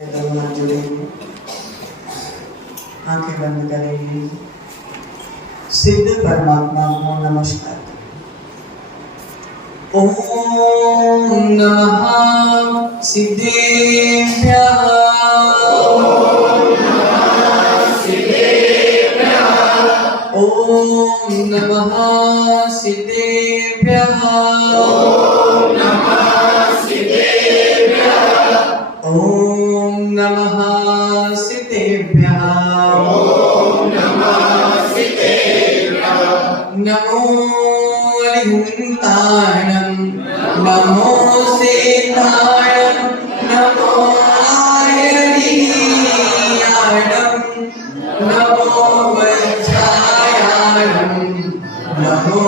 आंखें बंद करेंगे। सिद्ध परमात्मा को नमस्कार। ओम नमः सिद्धेभ्यः। ओम नमः सिद्धेभ्यः। ओम नमः सिद्धेभ्यः। नमो अरिहन्ताणं नमो सिद्धाणं नमो आयरीयाणं नमो वज्रायाणं नमो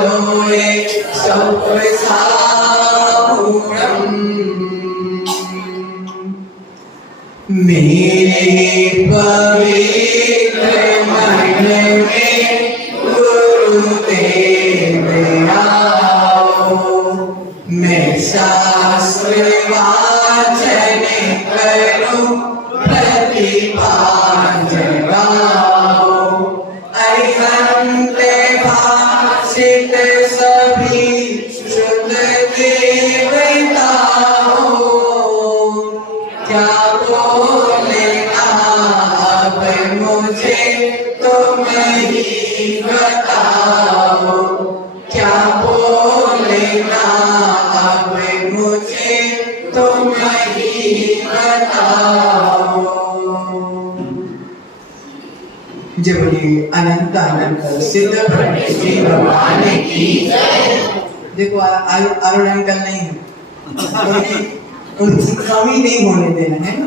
लोये सौप्रसाहूणम्। मेरे पवित्र मन में गुरुदेव आओ, मैं शास्त्र वाचन करूं प्रतिभान जगाओ। अरिहंत भाषित सभी शुद्ध देवताओं, क्या बोले आप मुझे तुम ही बताओ। क्या बोले आप मुझे तुम ही बताओ। जब ये अनंत अनंत सिद्ध परमेश्वरी भगवान की देखो अरुण अंकल नहीं उनकी कमी नहीं होने देना है ना।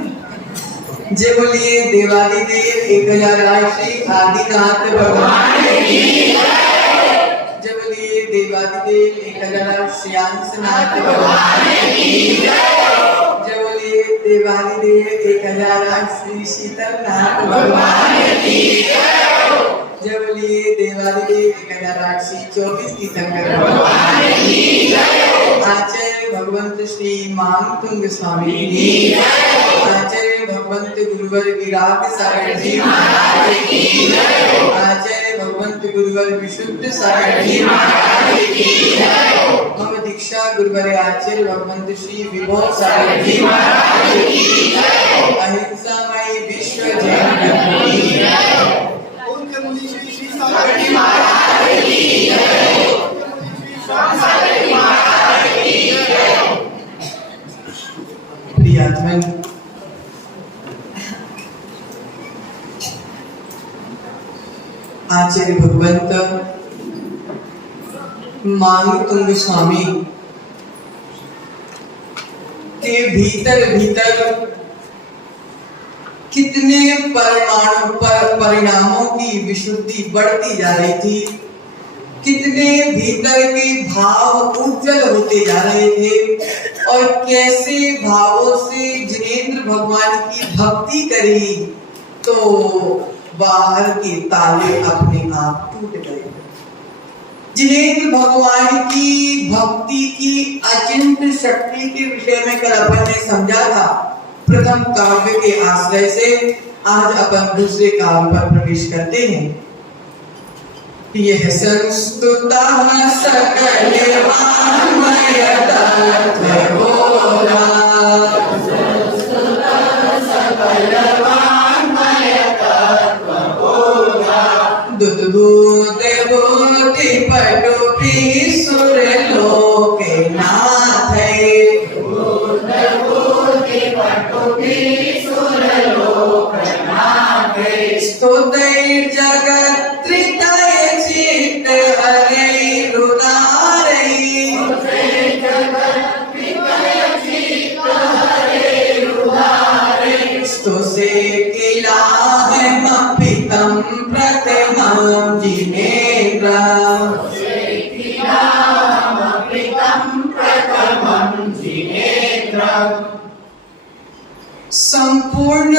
जय बोलिए देवादिदेव 1008 श्री आदिनाथ भगवान की जय। जय बोलिए देवादिदेव 1008 श्यामनाथ भगवान की जय। जय बोलिए देवादिदेव 1008 श्री शीतलनाथ भगवान की जय। जय बोलिए देवादिदेव 1008 श्री 24 तीर्थंकर भगवान की जय। आचार्य भगवंत श्री मानतुंग स्वामी की जय। आचार्य भगवंत गुरुवर विराट सागर जी महाराज की जय। आचार्य भगवंत गुरुवर विशुद्ध सागर जी महाराज की जय। मम दीक्षा गुरुवर आचार्य भगवंत श्री विभो सागर जी महाराज की जय। अहिंसामयी विश्व जैन की जय। उनके मुनि श्री सागर जी महाराज की जय। सागर जी महाराज की जय। प्रियात्मन आचार्य भगवंत मानतुंग स्वामी के भीतर भीतर कितने परिणामों की विशुद्धि बढ़ती जा रही थी, कितने भीतर के भाव उज्जवल होते जा रहे थे और कैसे भावों से जिनेंद्र भगवान की भक्ति करी तो बाहर के ताले अपने आप टूट गए। जिनेंद्र भगवान की भक्ति की अचिंत्य शक्ति के विषय में कल अपन ने समझा था प्रथम काव्य के आश्रय से। आज अपन दूसरे काव्य पर प्रवेश करते हैं। यह संस्तुतः सकल वाङ्मय तत्त्व बोधा, दुद्भूत भूति पटुपि सुर लोके नाथै। स्तुतैर् जगत्त्रितय चित्त हरै रुदारै। स्तुसे किलाहमपि तं प्रथमं जिनेन्द्र। संपूर्ण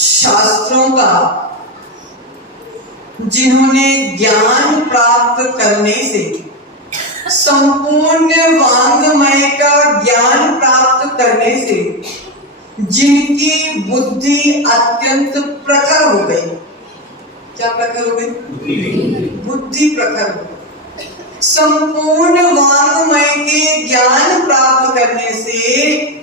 शास्त्रों का जिन्होंने ज्ञान प्राप्त करने से संपूर्ण वांग्मय का ज्ञान प्राप्त करने से जिनकी बुद्धि अत्यंत प्रखर हो गई। क्या प्रखर हो गई? बुद्धि प्रखर हो गई। संपूर्ण वाङ्मय के ज्ञान प्राप्त करने से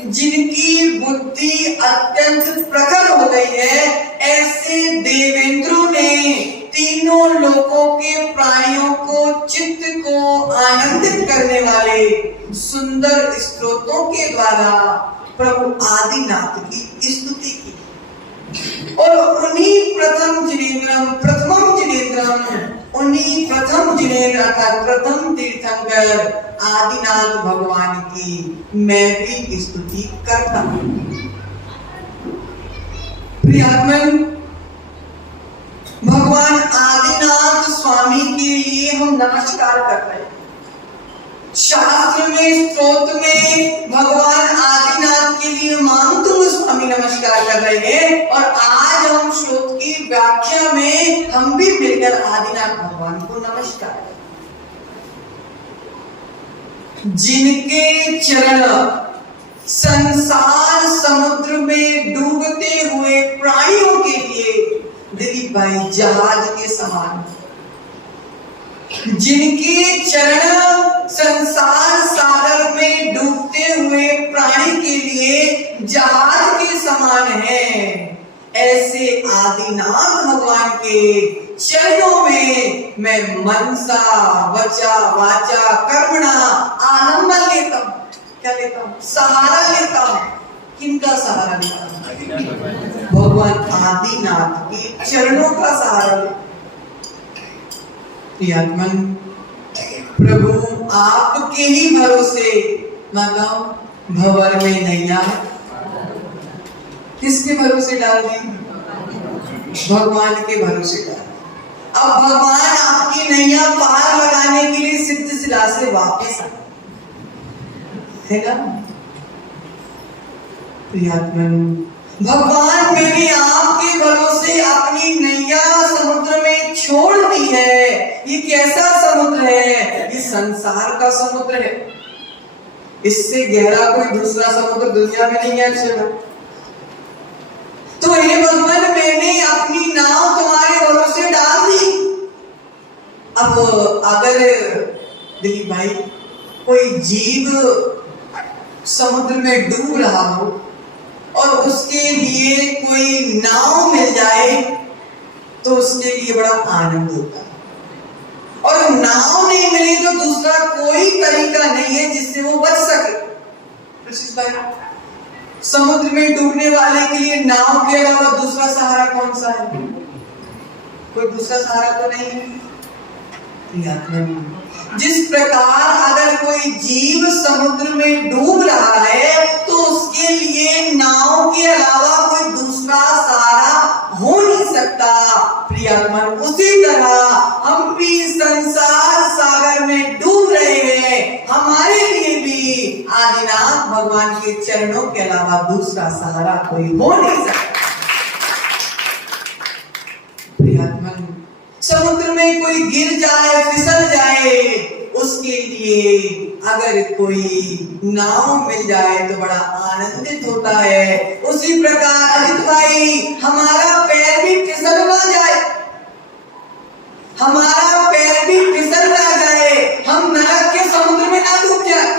जिनकी बुद्धि अत्यंत प्रखर हो गई है, ऐसे देवेंद्रों ने तीनों लोकों के प्राणियों को चित्त को आनंदित करने वाले सुंदर स्तोत्रों के द्वारा प्रभु आदिनाथ की स्तुति की। और उन्हीं प्रथम जिनेन्द्र अर्थात प्रथम तीर्थंकर आदिनाथ भगवान की मैं भी स्तुति करता हूं। प्रियात्मन, भगवान आदिनाथ स्वामी के लिए हम नमस्कार कर रहे हैं। शास्त्र में, स्तोत्र में भगवान आदिनाथ के लिए मानतुंग स्वामी नमस्कार कर रहे हैं, और आज हम श्लोक की व्याख्या में हम भी मिलकर आदिनाथ भगवान को नमस्कार करें। जिनके चरण संसार समुद्र में डूबते हुए प्राणियों के लिए दिलीप भाई जहाज के समान, जिनके चरण संसार सागर में डूबते हुए प्राणी के लिए जहाज के समान है, ऐसे आदिनाथ भगवान के चरणों में मैं मनसा वचा वाचा कर्मणा आलम्बन लेता हूं। क्या लेता हूं? सहारा लेता हूं। किनका सहारा लेता हूं? भगवान आदिनाथ के चरणों का सहारा लेता हूं। आत्मन, प्रभु आपके ही भरोसे मतलब भंवर में नैया किसके भरोसे डाल दी? भगवान के भरोसे डाल। अब भगवान आपकी नैया पार लगाने के लिए सिद्ध शिला से वापस आए, है ना? प्रियात्मन, भगवान मैंने आपके भरोसे अपनी नैया समुद्र में छोड़ दी है। ये कैसा समुद्र है? ये संसार का समुद्र है। इससे गहरा कोई दूसरा समुद्र दुनिया में नहीं है। चलो, तो हे भगवान, मैंने अपनी नाव तुम्हारे भरोसे डाल दी। अब अगर दिलीप भाई कोई जीव समुद्र में डूब रहा हो और उसके लिए कोई नाव मिल जाए तो उसके लिए बड़ा आनंद होता है, और नाव नहीं मिले तो दूसरा कोई तरीका नहीं है जिससे वो बच सके। समुद्र में डूबने वाले के लिए नाव के अलावा दूसरा सहारा कौन सा है? कोई दूसरा सहारा तो नहीं है। जिस प्रकार अगर कोई जीव समुद्र में डूब रहा है तो उसके लिए नाव के अलावा कोई दूसरा सहारा हो नहीं सकता, प्रियमन, उसी तरह हम भी संसार सागर में डूब रहे हैं। हमारे लिए भी आदिनाथ भगवान के चरणों के अलावा दूसरा सहारा कोई हो नहीं सकता। प्रियमन, समुद्र में कोई गिर जाए, फिसल जाए, उसके लिए अगर कोई नाव मिल जाए तो बड़ा आनंदित होता है। उसी प्रकार अजित भाई, हमारा पैर भी फिसल ना जाए, हमारा पैर भी फिसल ना जाए, हम नरक के समुद्र में ना डूब जाए,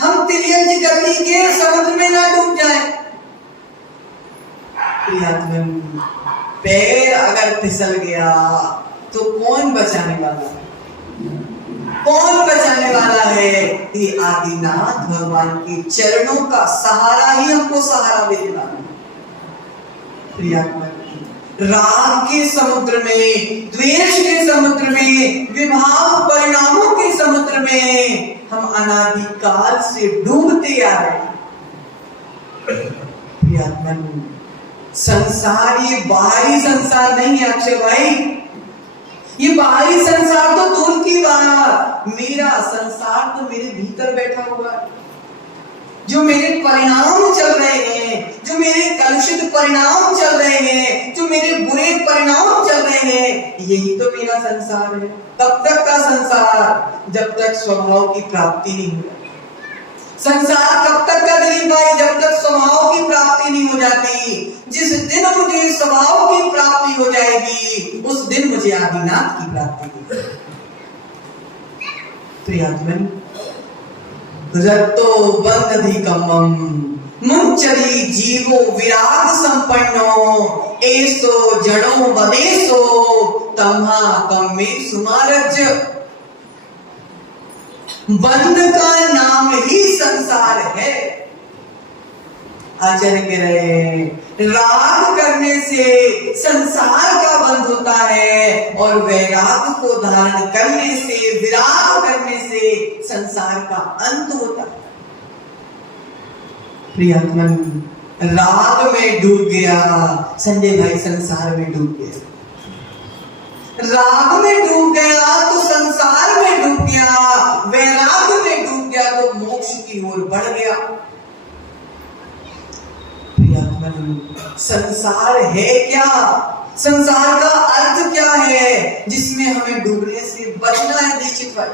हम तिर्यंच गति के समुद्र में ना डूब जाए। पैर अगर फिसल गया तो कौन बचाने वाला है? कौन बचाने वाला है? ये आदिनाथ भगवान के चरणों का सहारा ही हमको सहारा देने वाला है। राग के समुद्र में, द्वेष के समुद्र में, विभाग परिणामों के समुद्र में हम अनादिकाल से डूबते आ रहे हैं। संसार ये बाहरी संसार नहीं है अक्षय भाई, ये बाहरी संसार तो दूर की बात, मेरा संसार तो मेरे भीतर बैठा हुआ है। जो मेरे परिणाम चल रहे हैं, जो मेरे कलुषित परिणाम चल रहे हैं, जो मेरे बुरे परिणाम चल रहे हैं, यही तो मेरा संसार है। तब तक का संसार जब तक स्वभाव की प्राप्ति नहीं हुई। संसार कब तक का दिलीप भाई? जब तक स्वभाव की प्राप्ति आदिनाथ की प्राप्ति की। प्रियात्मन रत्तो बंधधिकमं मुंचरी जीवो विराग संपन्नो एसो जड़ो वदेसो तम्हा कम्मे सुमारज। बंध का नाम ही संसार है। आचार्य कह रहे हैं राग करने से संसार का बंध होता है और वैराग को धारण करने से, विराग करने से संसार का अंत होता है। प्रियतमन राग में डूब गया, संजय भाई संसार में डूब गया। राग में डूब गया तो संसार में डूब गया, वैराग में डूब गया तो मोक्ष की ओर बढ़ गया। संसार है क्या? संसार का अर्थ क्या है जिसमें हमें डूबने से बचना है निश्चित भाई?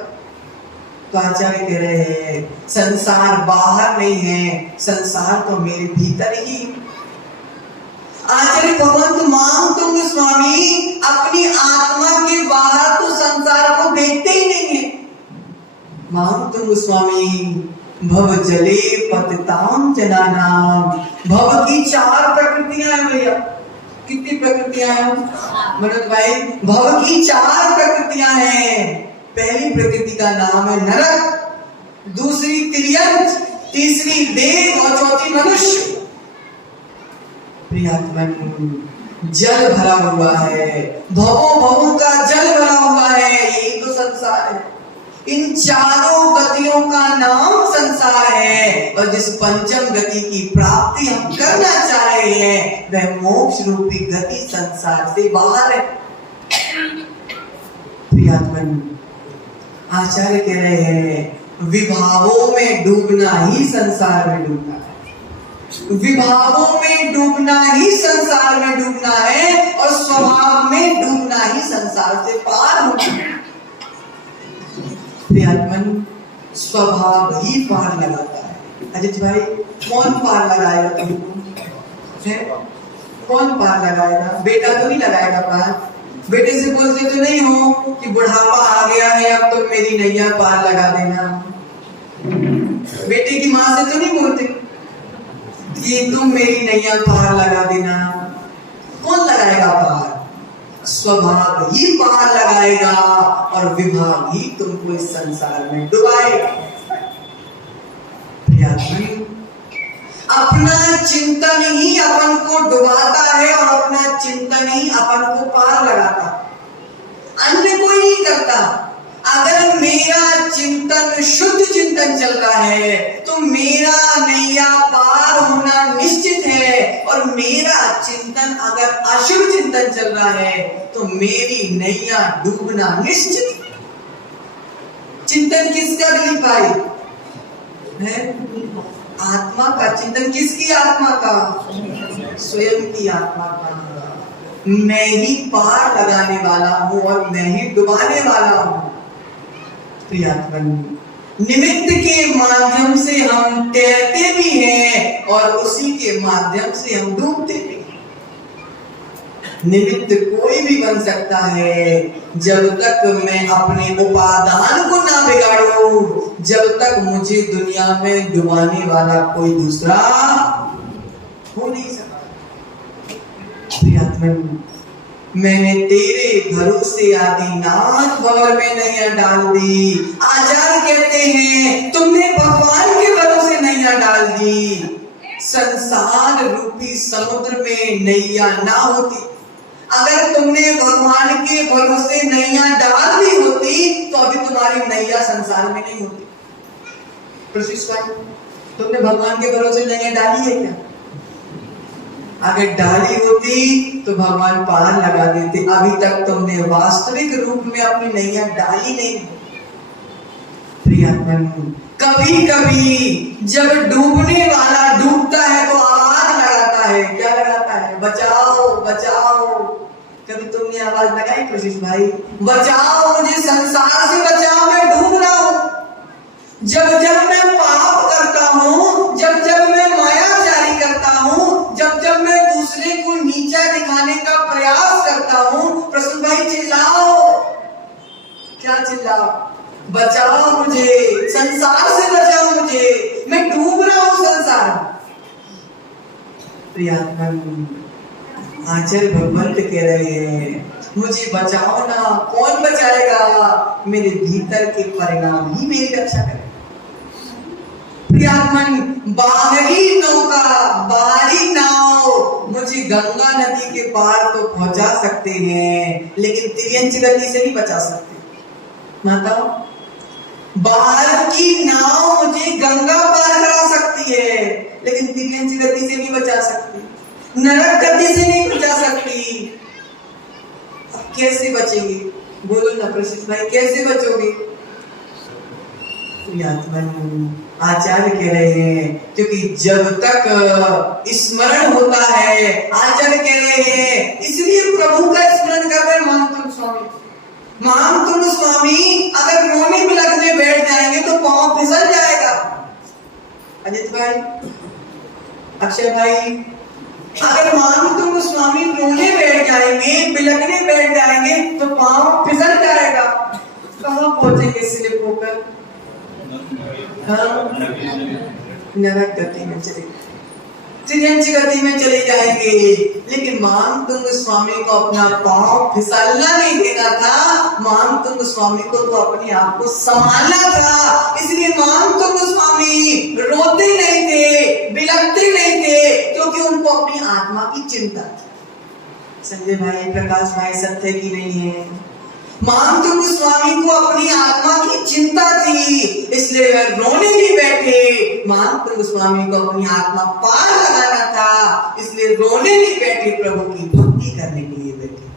तो आचार्य कह रहे हैं संसार बाहर नहीं है, संसार तो मेरे भीतर ही। आचार्य भगवंत मांगतुंग स्वामी अपनी आत्मा के बाहर तो संसार को देखते ही नहीं है। मांगतुंग स्वामी भव जले पतिताम जनानाम। भव की 4 प्रकृतियां हैं भैया। कितनी प्रकृतियां हैं मनोज भाई? भव की 4 प्रकृतियां हैं। पहली प्रकृति का नाम है नरक, दूसरी तिर्यक, तीसरी देव और चौथी मनुष्य। प्रियतमन जल भरा हुआ है, भवों भवों का जल भरा हुआ है, यही तो संसार है। इन 4 गतियों का नाम संसार है और जिस पंचम गति की प्राप्ति हम करना चाह रहे हैं वह मोक्ष रूपी गति संसार से बाहर है। प्रियतमन आचार्य कह रहे हैं विभावों में डूबना ही संसार में डूबना है। विभावों में डूबना ही संसार में डूबना है और स्वभाव में डूबना ही संसार से पार होना है। प्रियतमन स्वभाव ही पार लगाता है। अजित भाई कौन पार लगाएगा तुमको? कौन पार लगाएगा? बेटा तो नहीं लगाएगा पार। बेटे से बोलते तो नहीं हो कि बुढ़ापा आ गया है अब तुम मेरी नैया पार लगा देना। बेटे की माँ से तो नहीं बोलते कि तुम मेरी नैया पार लगा देना। कौन लगाएगा पार? स्वभाव ही पार लगाएगा और विभाग ही तुमको इस संसार में डुबाएगा। अपना चिंतन ही अपन को डुबाता है और अपना चिंतन ही अपन को पार लगाता है, अन्य कोई नहीं करता। अगर मेरा चिंतन शुद्ध चिंतन चल रहा है तो मेरा नैया पार होना निश्चित है और मेरा चिंतन अगर अशुभ चिंतन चल रहा है तो मेरी नैया डूबना निश्चित है। चिंतन किसका दिलीप भाई है? आत्मा का चिंतन। किसकी आत्मा का? स्वयं की आत्मा का। मैं ही पार लगाने वाला हूं और मैं ही डुबाने वाला हूं। निमित्त के माध्यम से हम तैरते भी हैं और उसी के माध्यम से हम डूबते भी हैं। निमित्त कोई भी बन सकता है जब तक मैं अपने उपादान को ना बिगाड़ूं, जब तक मुझे दुनिया में डुबाने वाला कोई दूसरा हो नहीं सकता। मैंने तेरे भरोसे आदिनाथ भंवर में नैया डाल दी। आचार्य कहते हैं तुमने भगवान के भरोसे नैया डाल दी। संसार रूपी समुद्र में नैया ना होती, अगर तुमने भगवान के भरोसे नैया डाल दी होती तो अभी तुम्हारी नैया संसार में नहीं होती। तुमने भगवान के भरोसे नैया डाली है क्या? अगर डाली होती तो भगवान पार लगा देते। अभी तक तुमने वास्तविक रूप में अपनी नैया डाली नहीं। प्रियतम कभी कभी जब डूबने वाला डूबता है तो आवाज लगाता है। क्या लगाता है? बचाओ बचाओ। कभी तुमने आवाज लगाई प्रशिष भाई? बचाओ मुझे, संसार से बचाओ, मैं डूब रहा हूं। जब जब मैं पाप करता हूं, जब जब मैं मायाचारी करता हूं, जब जब मैं दूसरे को नीचा दिखाने का प्रयास करता हूं, प्रसून भाई चिल्लाओ, क्या चिल्लाओ, बचाओ मुझे, संसार से बचाओ मुझे, मैं डूब रहा हूं संसार। प्रियात्मन आचार्य भगवंत कह रहे हैं मुझे बचाओ ना, कौन बचाएगा, मेरे भीतर के परिणाम ही मेरी रक्षा करें। प्रियात्मन बाहरी नौका, बाहरी नाव मुझे गंगा नदी के पार तो पहुंचा सकते हैं, लेकिन तिर्यंच गति से नहीं बचा सकते। माता बाहर की नाव मुझे गंगा पार करा सकती है, लेकिन तिर्यंच गति से नहीं बचा सकती, नरक गति से नहीं बचा सकती। अब कैसे बचेंगे, बोलो ना प्रसिद्ध भाई, कैसे बचोगे? आचार्य कह रहे हैं क्योंकि जब तक स्मरण होता है, आचार्य कह रहे हैं इसलिए प्रभु का स्मरण कर रहे महामतुल स्वामी। महामतुल स्वामी अगर रोने बिलखने बैठ जाएंगे तो पांव फिसल जाएगा। अजित भाई, अक्षय भाई, अगर महामतुल स्वामी रोने बैठ जाएंगे, बिलखने बैठ जाएंगे तो पांव फिसल जाएगा। कहां पहुंचेंगे स्लिप होकर? नरक गति में चले, तिर्यंच गति में चले जाएंगे। लेकिन महामतुंग स्वामी को अपना पांव फिसलना नहीं देना था, महामतुंग स्वामी को तो अपने आप को संभालना था। इसलिए महामतुंग स्वामी रोते नहीं थे, बिलखते नहीं थे, क्योंकि उनको अपनी आत्मा की चिंता थी। संजय भाई, प्रकाश भाई, सत्य की नहीं है? महामतुंग स्वामी को अपनी आत्मा की चिंता थी, इसलिए वे रोने नहीं बैठे। महामतुंग स्वामी को अपनी आत्मा पार लगाना था, इसलिए रोने नहीं बैठे, प्रभु की भक्ति करने के लिए बैठे।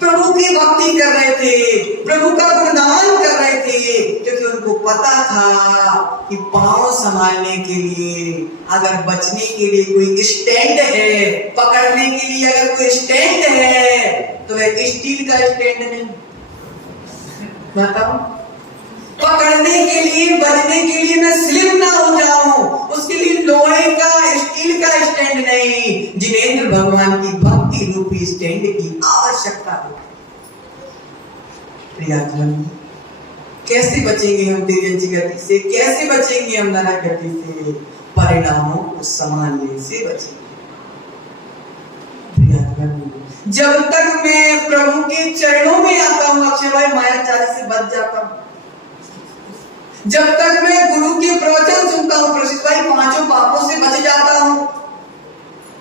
प्रभु की भक्ति कर रहे थे, प्रभु का गुणगान कर रहे थे, क्योंकि उनको पता था कि पांव संभालने के लिए, अगर बचने के लिए कोई स्टैंड है, पकड़ने के लिए अगर कोई स्टैंड है, तो एक स्टील का स्टैंड नहीं। बताओ, पकड़ने के लिए, बचने के लिए मैं स्लिप ना हो जाऊं, उसके लिए लोहे का, स्टील का स्टैंड नहीं, जिनेंद्र भगवान की भक्ति रूपी स्टैंड की आवश्यकता है। प्रियाजन, कैसे बचेंगे हम तिर्यंच गति से, कैसे बचेंगे हम नरक गति से? परिणामों को संभालने से बचेंगे। जब तक मैं प्रभु के चरणों में आता हूं, अक्षय भाई, माया चाल से बच जाता हूं। जब तक मैं गुरु के प्रवचन सुनता हूं, प्रसिद्ध भाई, पांचों पापों से बच जाता हूं।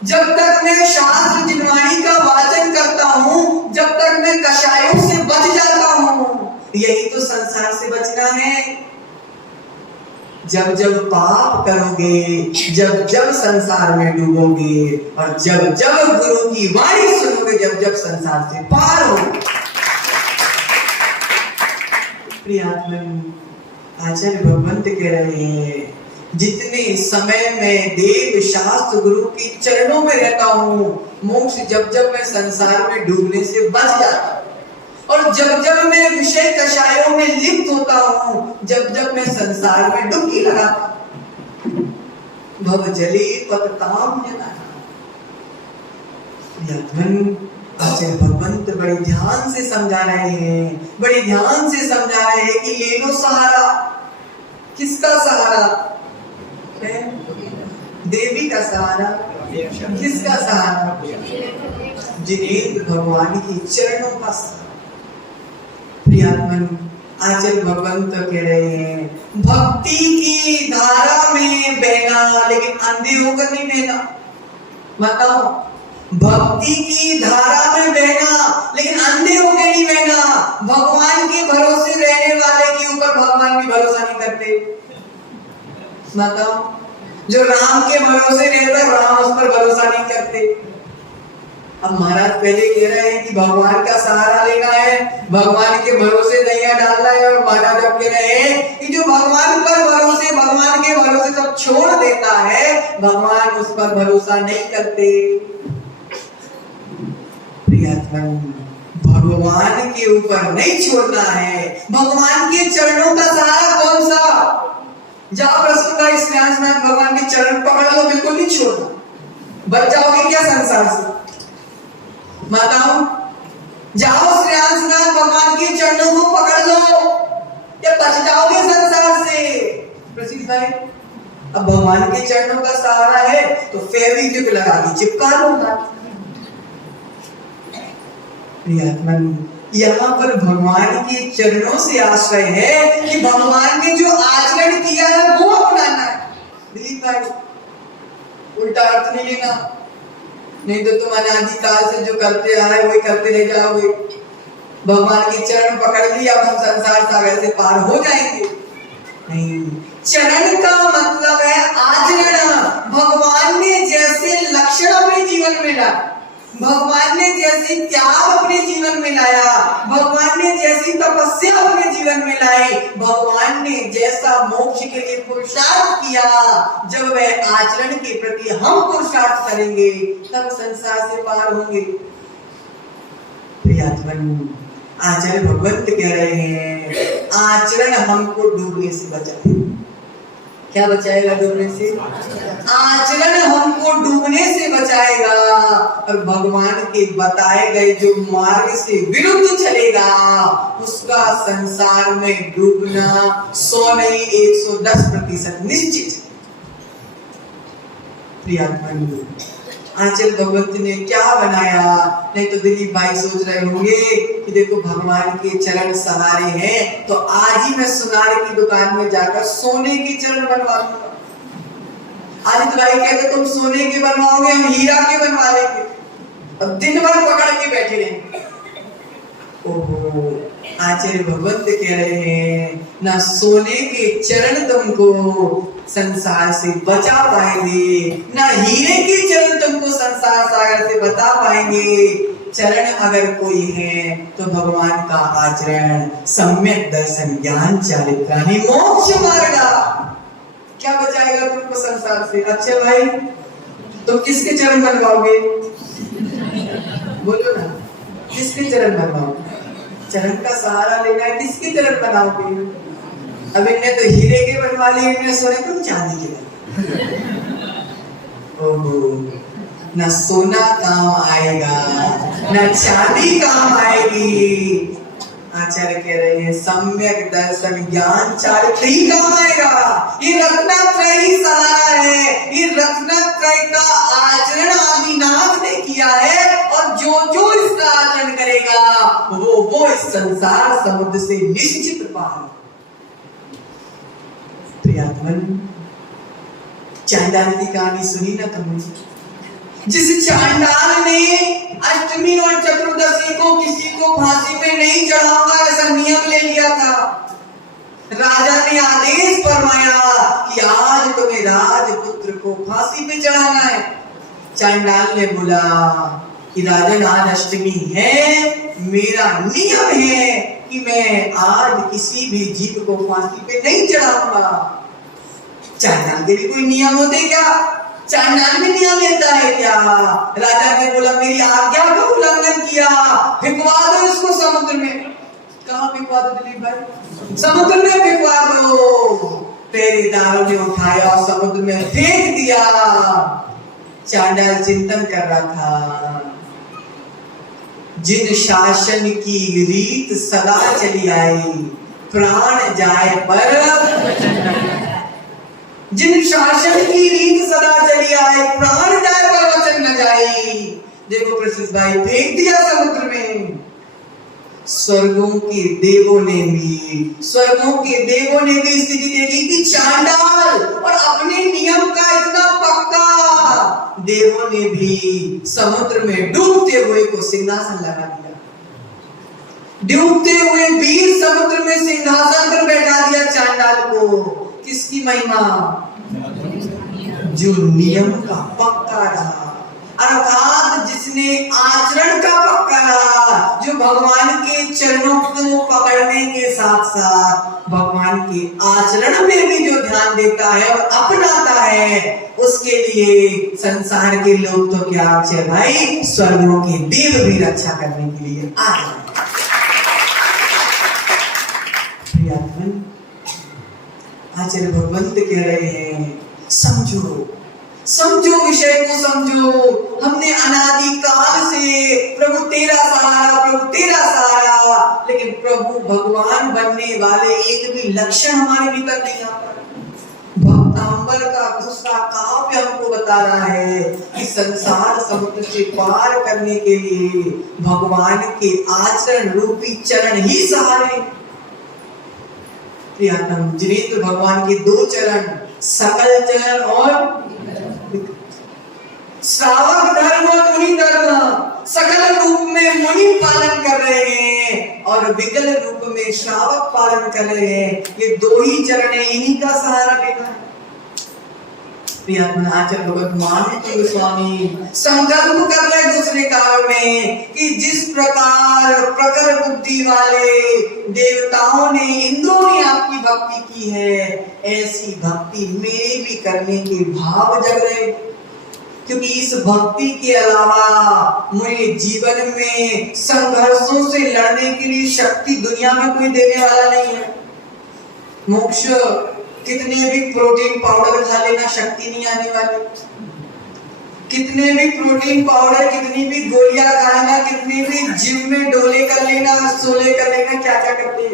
जब तक मैं शास्त्र जिनवाणी का वाचन करता हूं, जब तक मैं कषायों से बच जाता हूं। यही तो संसार से बचना है। जब जब पाप करोगे, जब जब संसार में डूबोगे, और जब जब गुरु की वाणी सुनोगे, जब जब संसार से पार हो। प्रियात्मन आचार्य भगवंत कह रहे हैं जितने समय में देव शास्त्र गुरु के चरणों में रहता हूँ, मोक्ष जब जब मैं संसार में डूबने से बच जाता हूँ, और जब जब मैं विषय कषायों में लिप्त होता हूँ, जब जब मैं संसार में डुबकी लगाता हूँ। भव जले पतताम आचार्य भगवंत बड़े ध्यान से समझा रहे हैं, बड़े ध्यान से समझा रहे हैं कि ले लो सहारा। किसका सहारा है? देवी का सहारा। किसका सहारा? जिनेंद्र भगवान के चरणों का सहारा। प्रियात्मन आचार्य भगवंत कह रहे हैं भक्ति की धारा में बहना, लेकिन अंधे होकर नहीं बहना। बताओ, भक्ति की धारा में बहना, लेकिन अंधे होकर नहीं बहना। भगवान के भरोसे रहने वाले के ऊपर भगवान भी भरोसा नहीं करते। बताओ, जो राम के भरोसे रहता है, राम उस पर भरोसा नहीं करते। अब महाराज पहले कह रहे हैं कि भगवान का सहारा लेना है, भगवान के भरोसे नैया डालना है, और महाराज अब कह रहे हैं कि जो भगवान पर भरोसे, भगवान के भरोसे सब छोड़ देता है, भगवान उस पर भरोसा नहीं करते। भगवान के ऊपर नहीं छोड़ना है। भगवान के चरणों का सहारा कौन सा? जाओ रसूलुल्लाह इस्लाम भगवान के चरण पकड़ लो, बिल्कुल नहीं छोड़ना। बच जाओगे क्या संसार से? माताओं, जाओ श्री भगवान के चरणों को पकड़ प्रिंस भाई, अब भगवान के चरणों का सहारा है तो फेविक्विक लगा के चिपका लूंगा। प्रियात्मन, यहाँ पर भगवान के चरणों से आश्रय है कि भगवान ने जो आचरण किया है वो अपनाना है। दिलीप भाई, उल्टा अर्थ नहीं लेना, नहीं तो तुम अनादि काल से जो करते आ रहे वही करते रह जाओगे। भगवान के चरण पकड़ लिया अब हम संसार सागर से पार हो जाएंगे, नहीं। चरण का मतलब है आचरण। भगवान ने जैसे लक्षण अपने जीवन में लाया, भगवान ने जैसे त्याग अपने जीवन में लाया, भगवान ने जैसी तपस्या अपने जीवन में लाई, भगवान ने जैसा मोक्ष के लिए पुरुषार्थ किया, जब वह आचरण के प्रति हम पुरुषार्थ करेंगे तब संसार से पार होंगे। प्रियात्मन, आचार्य भगवंत कह रहे हैं आचरण हमको डूबने से बचाए। क्या बचाएगा डूबने से? आचरण हमको डूबने से बचाएगा, और भगवान के बताए गए जो मार्ग से विरुद्ध चलेगा उसका संसार में डूबना 100 नहीं 110% निश्चित। प्रियात्मन, आचार्य भगवंत ने क्या बनाया? नहीं तो दिलीप भाई सोच रहे होंगे कि देखो भगवान के चरण सहारे हैं तो आज ही मैं सुनार की दुकान में जाकर सोने के चरण बनवा लूंगा। आदित्य भाई कहते तुम सोने के बनवाओगे, हम हीरा के बनवा लेंगे, अब दिन भर पकड़ के बैठे रहेंगे। ओहो, आचार्य भगवंत कह रहे हैं ना सोने के चरण तुमको संसार से बचा पाएंगे, ना हीरे के चरण तुमको संसार सागर से बचा पाएंगे। चरण अगर कोई है तो भगवान का आचरण, सम्यक दर्शन, ज्ञान, चारित्र्य ही मोक्ष मार्ग। क्या बचाएगा तुमको संसार से? अच्छे भाई, तो किसके चरण बनवाओगे? बोलो ना, किसके चरण बनवाओगे? चरण का सहारा लेना है, किसके चरण बनाओगे? अब इनने तो हीरे के बनवा लिए, इनने सोने तुम चांदी के। ओहो, न सोना काम आएगा न चांदी काम आएगी। आचार्य कह रहे हैं सम्यक दर्शन, ज्ञान, चारित्र्य ही काम आएगा। ये रत्नत्रय ही सहारा है, ये रत्नत्रय का आचरण आदिनाथ ने किया है, और जो जो इसका आचरण करेगा वो इस संसार समुद्र से निश्चित पार। प्रियात्मन, चांडाल की कहानी सुनी ना तुमने? जिस चांडाल ने अष्टमी और चतुर्दशी को किसी को फांसी पे नहीं चढ़ाऊंगा ऐसा नियम ले लिया था, राजा ने आदेश फरमाया कि आज तुम्हें राजपुत्र को फांसी पे चढ़ाना है। चांडाल ने बोला कि राजन आज अष्टमी है, मेरा नियम है कि मैं आज किसी भी जीव को फांसी पे नहीं चढ़ाऊंगा। चांडाल के भी कोई नियम होते क्या? चांडाल भी नियम लेता है क्या? राजा ने बोला मेरी आज्ञा का उल्लंघन किया, फेंकवा दो इसको समुद्र में। कहाँ फेंकवा दो दिलीप भाई? समुद्र में फेंकवा दो। पहरेदारों ने उठाया और समुद्र में फेंक दिया। चांडाल चिंतन कर रहा था, जिन शासन की रीत सदा चली आई, प्राण जाए पर जिन शासन की रीत सदा चली आए, प्राण जाए पर वचन न जाए। देखो प्रसिद्ध भाई, फेंक दिया समुद्र में। स्वर्गों के देवों ने भी स्थिति देखी कि चांडाल और अपने नियम का इतना पक्का, देवों ने भी समुद्र में डूबते हुए को सिंहासन लगा दिया। डूबते हुए वीर समुद्र में सिंहासन पर बैठा दिया चांडाल को। किसकी महिमा? जो नियम का पक्का रहा, अर्थात जिसने आचरण का पक्का रहा, जो भगवान के चरणों को पकड़ने के साथ साथ भगवान के आचरण में भी जो ध्यान देता है और अपनाता है, उसके लिए संसार के लोग तो क्या अक्षय भाई, स्वर्गों के देव भी रक्षा करने के लिए आ जाए। आचार्य भगवंत कह रहे हैं समझो विषय को समझो। हमने अनादि काल से प्रभु तेरा सहारा, लेकिन प्रभु भगवान बनने वाले एक भी लक्षण हमारे भीतर नहीं आता। भक्तांबर का दूसरा काव्य हमको बता रहा है कि संसार समुद्र से पार करने के लिए भगवान के आचरण रूपी चरण ही सहारे। प्रियतम, जिनेंद्र भगवान के दो चरण, सकल चरण और श्रावक धर्म और मुनि धर्म। सकल रूप में मुनि पालन कर रहे हैं और विकल रूप में श्रावक पालन कर रहे हैं। ये दो ही चरण है, इन्हीं का सहारा लेना है। आचार्य भगवान स्वामी संकल्प कर रहे दूसरे काल में कि जिस प्रकार प्रखर बुद्धि वाले देवताओं ने, इंद्रों ने आपकी भक्ति की है, ऐसी भक्ति मेरे भी करने के भाव जग रहे। क्योंकि इस भक्ति के अलावा मुझे जीवन में संघर्षों से लड़ने के लिए शक्ति दुनिया में कोई देने वाला नहीं है। मोक्ष कितने भी प्रोटीन पाउडर खा लेना, शक्ति नहीं आने वाली। कितने भी प्रोटीन पाउडर, कितनी भी गोलियां खाना, कितनी भी जिम में डोले कर लेना, सोले कर लेना, क्या क्या करते,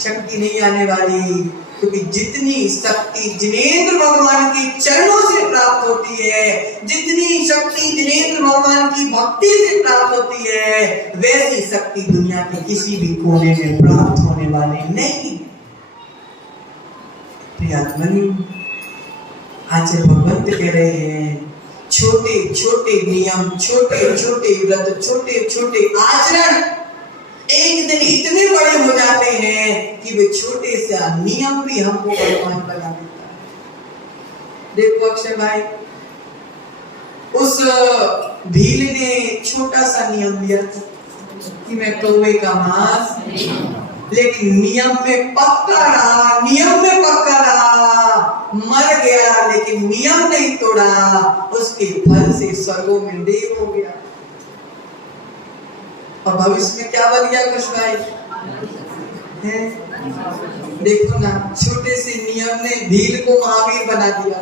शक्ति नहीं आने वाली। क्योंकि जितनी शक्ति जिनेंद्र भगवान के चरणों से प्राप्त होती है, जितनी शक्ति जिनेंद्र भगवान की भक्ति से प्राप्त होती है, वैसी शक्ति दुनिया के किसी भी कोने में प्राप्त होने वाली नहीं। आचार्य भगवंत कह रहे हैं, छोटे छोटे नियम, छोटे छोटे व्रत, छोटे छोटे आचरण एक दिन इतने बड़े हो जाते हैं कि वे छोटे से नियम भी हमको भगवान बना देता है। देखो अक्षय भाई, उस भील ने छोटा सा नियम दिया था कि मैं कौवे का मांस, लेकिन नियम में पक्का रहा, नियम में पक्का रहा, मर गया लेकिन नियम नहीं तोड़ा, उसके फल से स्वर्गों में देव हो गया। और भविष्य में क्या बन गया कुछ भाई है? देखो ना, छोटे से नियम ने भील को महावीर बना दिया।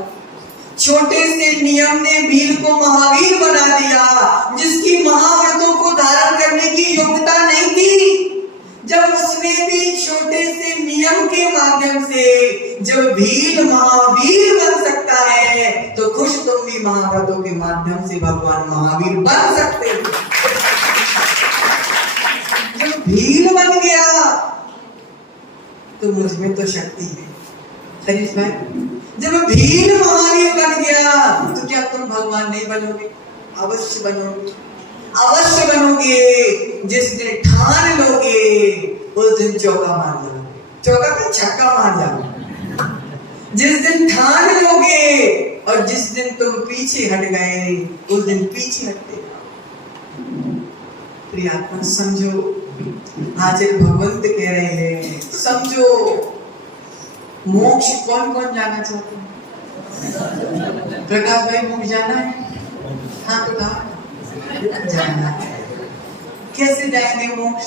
छोटे से नियम ने भील को महावीर बना दिया, जिसकी महाव्रतों को धारण करने की योग्यता नहीं थी। जब उसने भी छोटे से नियम के माध्यम से जब भील महावीर बन सकता है, तो खुश तुम भी महाव्रतों के माध्यम से भगवान महावीर बन सकते हो। जब भील बन गया तो मुझमें तो शक्ति है। जब भील महावीर बन गया तो क्या तुम भगवान नहीं बनोगे? अवश्य बनोगे, अवश्य बनोगे। जिस दिन ठान लोगे उस दिन चौका मार जाओगे, चौका का छक्का मार जाओगे। जिस दिन ठान लोगे और जिस दिन तुम पीछे हट गए उस दिन पीछे हटते। प्रियात्मा समझो, आचार्य भगवंत कह रहे हैं, समझो मोक्ष कौन कौन जाना चाहते हैं? प्रकाश भाई, मोक्ष जाना है? हाँ तो कहा जाना है। कैसे जाएंगे मोक्ष?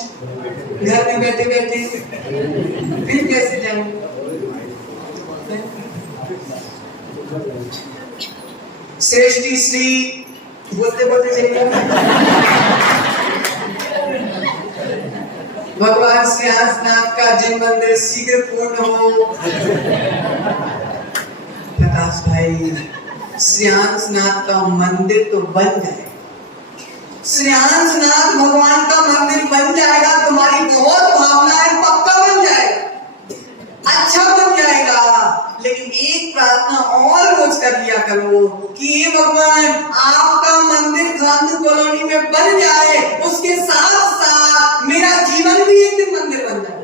घर में बैठे बैठे, फिर कैसे जाएंगे? श्रेष्ठी श्री बोलते बोलते चलिए। भगवान श्री हंसनाथ का जन्म मंदिर शीघ्र पूर्ण हो। प्रकाश भाई, श्री हंसनाथ का मंदिर तो बन जाए, श्री हंसनाथ भगवान का मंदिर बन जाएगा, तुम्हारी बहुत भावना है, पक्का बन जाएगा, अच्छा बन जाएगा। लेकिन एक प्रार्थना और रोज कर लिया करो कि ये भगवान आपका मंदिर खानू कॉलोनी में बन जाए, उसके साथ साथ मेरा जीवन भी एक दिन मंदिर बन जाए,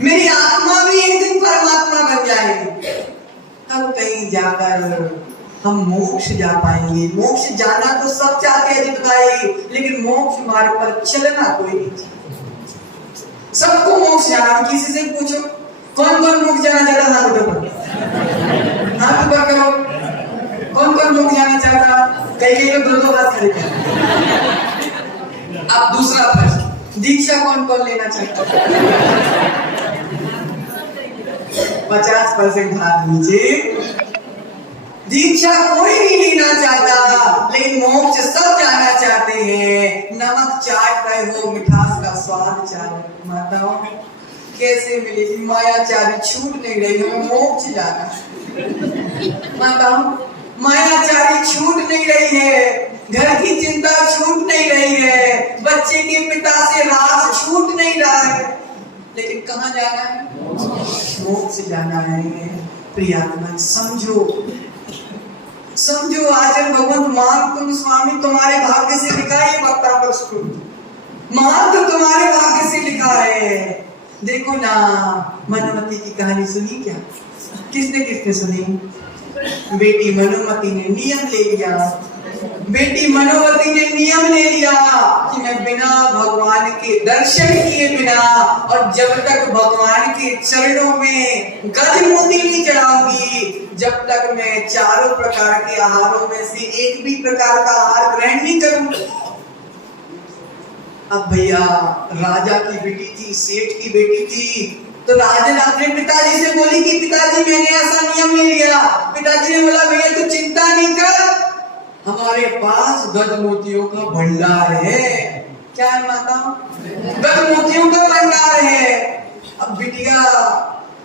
मेरी आत्मा भी एक दिन परमात्मा बन जाए। तब कहीं जाकर हम मोक्ष जा पाएंगे। मोक्ष जाना तो सब चाहते हैं अजित भाई, लेकिन मोक्ष मार्ग पर चलना कोई नहीं चाहता। सबको मोक्ष जाना, किसी से पूछो कौन कौन मोक्ष जाना चाहता, हाथ ऊपर, हाथ ऊपर करो। कौन कौन मोक्ष जाना चाहता? कई तो दो बात खड़े। अब दूसरा प्रश्न, दीक्षा कौन कौन लेना चाहता? 50% हाथ नीचे। दीक्षा कोई नहीं लेना चाहता, लेकिन मोक्ष सब जाना चाहते हैं। नमक चाट रहे हो, मिठास का स्वाद चाह रहे हो। माताओं कैसे मिलेगी? मायाचारी छूट नहीं रही, हमें मोक्ष जाना है। माता मायाचारी छूट नहीं रही है, घर की चिंता छूट नहीं रही है, बच्चे के पिता से राज छूट नहीं रहा है, लेकिन कहाँ जाना है? मोक्ष जाना है। प्रियात्मा समझो, समझो आचरण भगवंत मान तुम स्वामी तुम्हारे भाग्य से लिखा है, ये वक्तांबर स्तुति मान तो तुम्हारे भाग्य से लिखा है। देखो ना, मनुमति की कहानी सुनी क्या? किसने किसने सुनी? बेटी मनुमति ने नियम ले लिया, बेटी मनोवती ने नियम ले लिया कि मैं बिना भगवान के दर्शन किए बिना और जब तक भगवान के चरणों में गज मोती नहीं चढ़ाऊंगी, जब तक मैं चारों प्रकार के आहारों में से एक भी प्रकार का आहार ग्रहण नहीं करूंगी। अब भैया राजा की बेटी थी, सेठ की बेटी थी, तो राजा ने अपने पिताजी से बोली कि पिताजी मैंने ऐसा नियम ले लिया। पिताजी ने बोला भैया तू चिंता नहीं कर, हमारे पास गज मोतियों का भंडार है। क्या है माता? गज मोतियों का भंडार है। अब बिटिया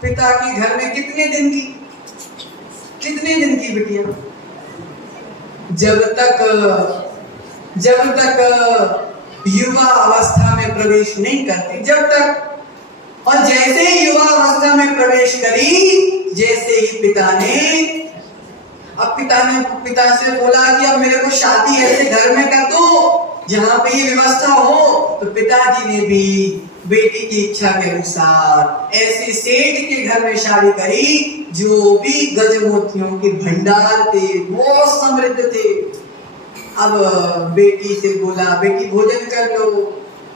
पिता के घर में कितने दिन की बिटिया? जब तक युवा अवस्था में प्रवेश नहीं करती, जब तक, और जैसे ही युवा अवस्था में प्रवेश करी, जैसे ही पिता से बोला कि अब मेरे को शादी ऐसे घर में कर दो जहां पे ये व्यवस्था हो, तो पिताजी ने भी बेटी की इच्छा के अनुसार ऐसे सेठ के घर में शादी करी जो भी गज मोतियों के भंडार थे, बहुत समृद्ध थे। अब बेटी से बोला बेटी भोजन कर लो,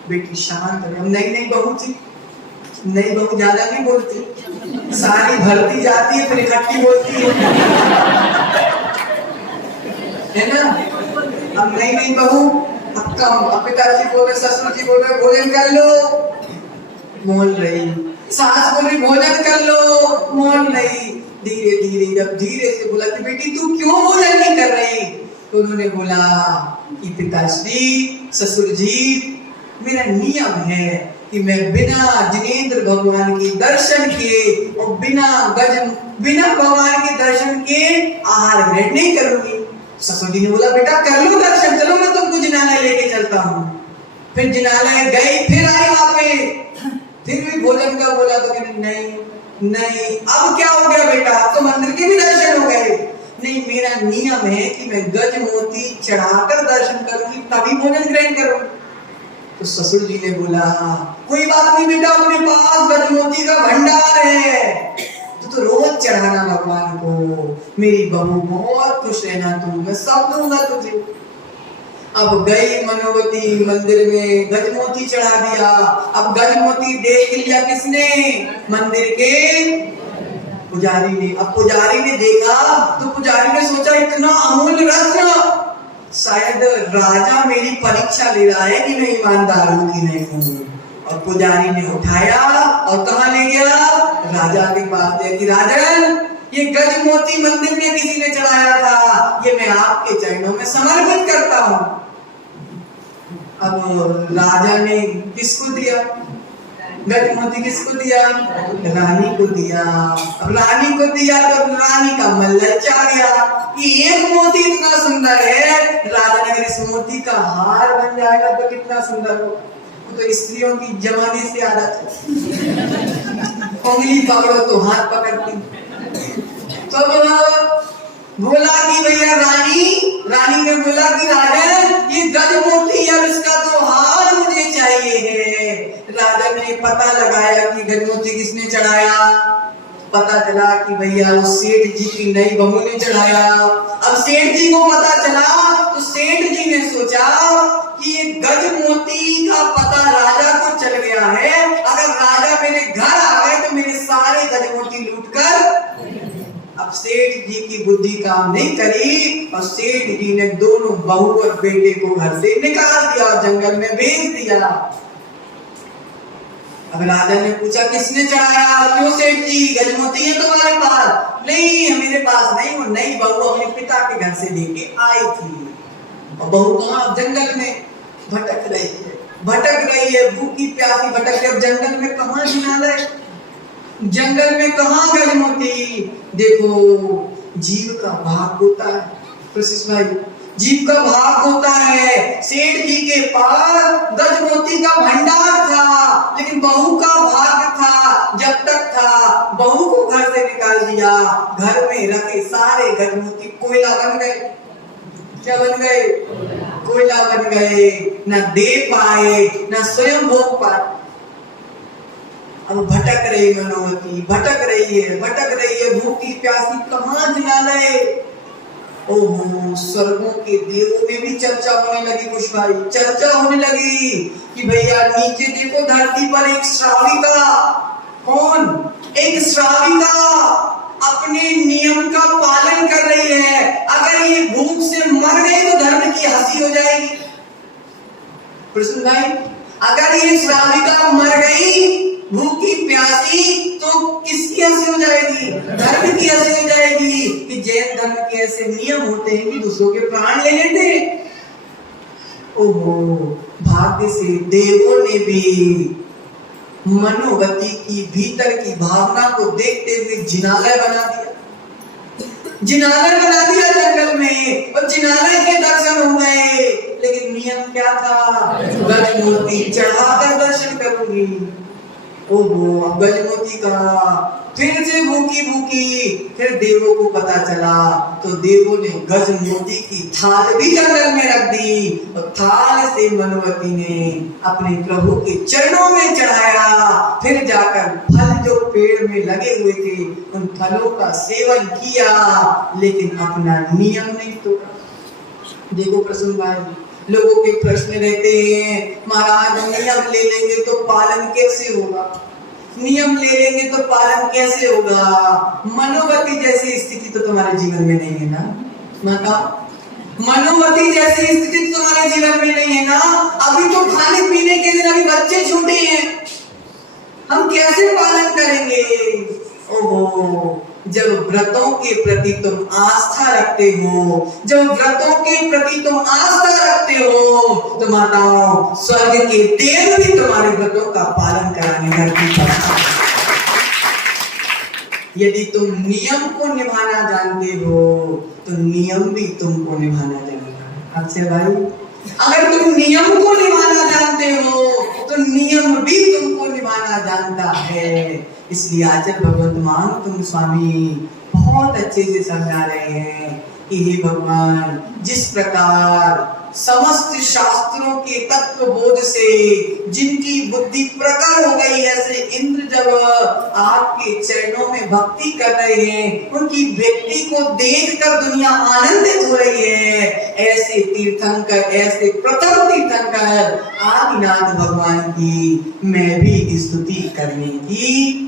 बेटी शांत रहो। नई बहू थी, नई बहू ज्यादा नहीं बोलती, सारी भरती जाती है फिर इकट्ठी बोलती है ना। अब नई बहू, अब पिताजी बोल रहे, ससुर जी बोल रहे भोजन कर लो, बोल रही, सास बोल रही भोजन कर लो, बोल रही। धीरे से बोला कि बेटी तू क्यों भोजन नहीं कर रही? तो उन्होंने बोला कि पिताश्री, ससुर जी, मेरा नियम है कि मैं बिना जिनेंद्र भगवान के दर्शन के और बिना भगवान के दर्शन के आहार ग्रहण नहीं करूंगी। ससुर जी ने बोला बेटा कर लो दर्शन, चलो मैं तुमको जिनालय लेके चलता हूँ। फिर जिनालय गई, फिर आई वहां पे, फिर भी भोजन का बोला तो नहीं। अब क्या हो गया बेटा? तो मंदिर के भी दर्शन हो गए। नहीं, मेरा नियम है कि मैं गज मोती चढ़ाकर दर्शन करूंगी तभी भोजन ग्रहण करूंगी। तो ससुर जी ने बोला कोई बात नहीं बेटा, अपने पास गज मोती का भंडार है, तो रोज चढ़ाना भगवान को। मेरी बहू बहुत खुश रहना, तू मैं सब दूंगा तुझे। अब गई मनोवती मंदिर में, गज मोती चढ़ा दिया। अब गज मोती देख लिया किसने? मंदिर के पुजारी ने। अब पुजारी ने देखा तो पुजारी ने सोचा इतना अमूल्य रत्न, शायद राजा मेरी परीक्षा ले रहा है कि मैं ईमानदार हूं कि नहीं हूं। और पुजारी ने उठाया और कहां ले गया? राजा के पास ले कि राजन, ये गज मोती मंदिर में किसी ने चढ़ाया था, ये मैं आपके चरणों में समर्पित करता हूं। अब राजा ने किसको दिया गज मोती? किसको दिया? रानी को दिया। अब रानी को दिया तो रानी का मन ललचा गया कि एक मोती इतना सुंदर है, राजा ने इस मोती का हार बन जाएगा तो कितना सुंदर हो। तो स्त्रियों की जमाने से आदत है, उंगली पकड़ो तो हाथ पकड़ती। तो बोला कि भैया रानी ने बोला कि राजन, ये गज मोती और इसका तो हार मुझे चाहिए है। राजा ने पता लगाया कि गज मोती किसने चढ़ाया। पता चला कि भैया उस सेठ जी की नई बहू ने चढ़ाया। अब सेठ जी को पता चला तो सेठ जी ने सोचा कि ये गज मोती का पता राजा को चल गया है, अगर राजा मेरे घर आ गए तो मेरे सारे गज मोती लूटकर। अब सेठ जी की बुद्धि काम नहीं करी और सेठ जी ने दोनों बहू और बेटे को घर से निकाल दिया और जंगल में भेज दिया। अब राजा ने पूछा किसने चढ़ाया? क्यों सेठ जी, गज मोती है तुम्हारे पास? नहीं, मेरे पास नहीं, वो नई बहू अपने पिता के घर से लेके आई थी। और बहू कहाँ? जंगल में भटक रही है। भटक रही है, भूखी प्यासी भटक रही है। जंगल में कहाँ जिनालय, जंगल में कहाँ गजमोती। देखो जीव का भाग होता है प्रशिष भाई, जीव का भाग होता है। सेठ जी के पास गजमोती का भंडार था, लेकिन बहू का भाग था। जब तक था बहू को घर से निकाल दिया, घर में रखे सारे गजमोती कोयला बन गए। क्या बन गए? कोयला बन गए। न दे पाए न स्वयं भोग पाए। अब भटक रही मनोवती, भटक रही है भूखी प्यासी, कहाँ जिनालय। ओहो, स्वर्गों के देवों में भी चर्चा होने लगी कुछ भाई, चर्चा होने लगी कि भैया नीचे देखो धरती पर एक श्राविका। कौन? एक श्राविका अपने नियम का पालन कर रही है। अगर ये भूख से मर गई तो धर्म की हंसी हो जाएगी। प्रश्न भाई, अगर ये श्राविका मर गई भूखी प्यासी तो किसकी हंसी हो जाएगी? धर्म की हंसी हो जाएगी। कि जैन धर्म के ऐसे नियम होते हैं कि दूसरों के प्राण ले लेते। ओहो, भाग्य से देवों ने भी मनोवती की भीतर की भावना को देखते हुए जिनालय बना दिया। जिनालय बना दिया जंगल में, और जिनालय के दर्शन हो गए। लेकिन नियम क्या था? गजमोती चढ़ाकर दर्शन करूंगी। ओहो, अब गजमोती का फिर से भूखी, फिर देवों को पता चला तो देवों ने गजमोती की थाल भी जंगल में रख दी, और थाल से मनोवती ने अपने प्रभु के चरणों में चढ़ाया। फिर जाकर फल जो पेड़ में लगे हुए थे उन फलों का सेवन किया, लेकिन अपना नियम नहीं तोड़ा। देखो प्रसन्न भाई, लोगों के प्रश्न रहते हैं, महाराज नियम ले लेंगे तो पालन कैसे होगा? नियम ले लेंगे तो पालन कैसे होगा? मनोवती जैसी स्थिति तो तुम्हारे जीवन में नहीं है ना? बताओ, मनोवती जैसी स्थिति तुम्हारे जीवन में नहीं है ना? अभी तो खाने पीने के दिन अभी बच्चे छोटे हैं, हम कैसे पालन करेंगे? ओहो, जब व्रतों के प्रति तुम आस्था रखते हो, जब व्रतों के प्रति तुम आस्था रखते हो, तो माताओं स्वर्ग के देव भी तुम्हारे व्रतों का पालन कराने धरती पर। यदि तुम नियम को निभाना जानते हो तो नियम भी तुमको निभाना जानेगा। अच्छा भाई, अगर तुम नियम को निभाना जानते हो तो नियम भी तुमको निभाना जानता है। इसलिए आचार्य भगवत मान तुम स्वामी बहुत अच्छे से समझा रहे हैं कि हे भगवान, जिस प्रकार समस्त शास्त्रों के तत्व बोध से जिनकी बुद्धि प्रकट हो गई, ऐसे इंद्र जब आपके चरणों में भक्ति कर रहे हैं, उनकी व्यक्ति को देखकर दुनिया आनंदित हो रही है, ऐसे तीर्थंकर, ऐसे प्रथम तीर्थंकर आदिनाथ भगवान की मैं भी स्तुति करने की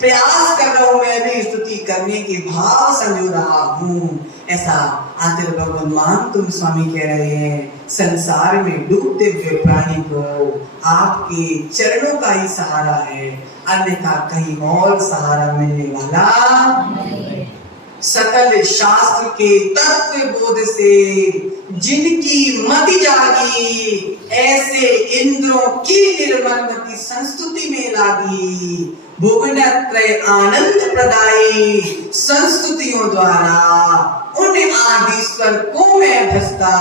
प्रयास कर रहा हूं, मैं भी स्तुति करने के भाव संजो रहा हूं। ऐसा आचार्य भगवान मान तुम स्वामी कह रहे हैं। संसार में डूबते हुए प्राणी को आपके चरणों का ही सहारा है, अन्यथा कहीं और सहारा मिलने वाला नहीं। सकल शास्त्र के तत्व बोध से जिनकी मति जागी, ऐसे इंद्रों की निर्मल मति संस्तुति में लागी। भुवनत्रय आनंद प्रदायी संस्तुतियों द्वारा उन आदिश्वर को मैं भजता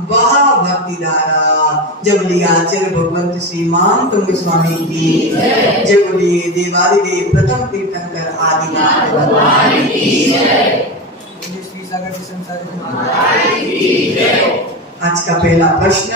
बहा भक्ति धारा। जब बोलिए आचार्य भगवंत श्री मान तुंग स्वामी की जय, बोलिए देवादिदेव प्रथम तीर्थंकर आदिनाथ भगवान की जय। आज का पहला प्रश्न,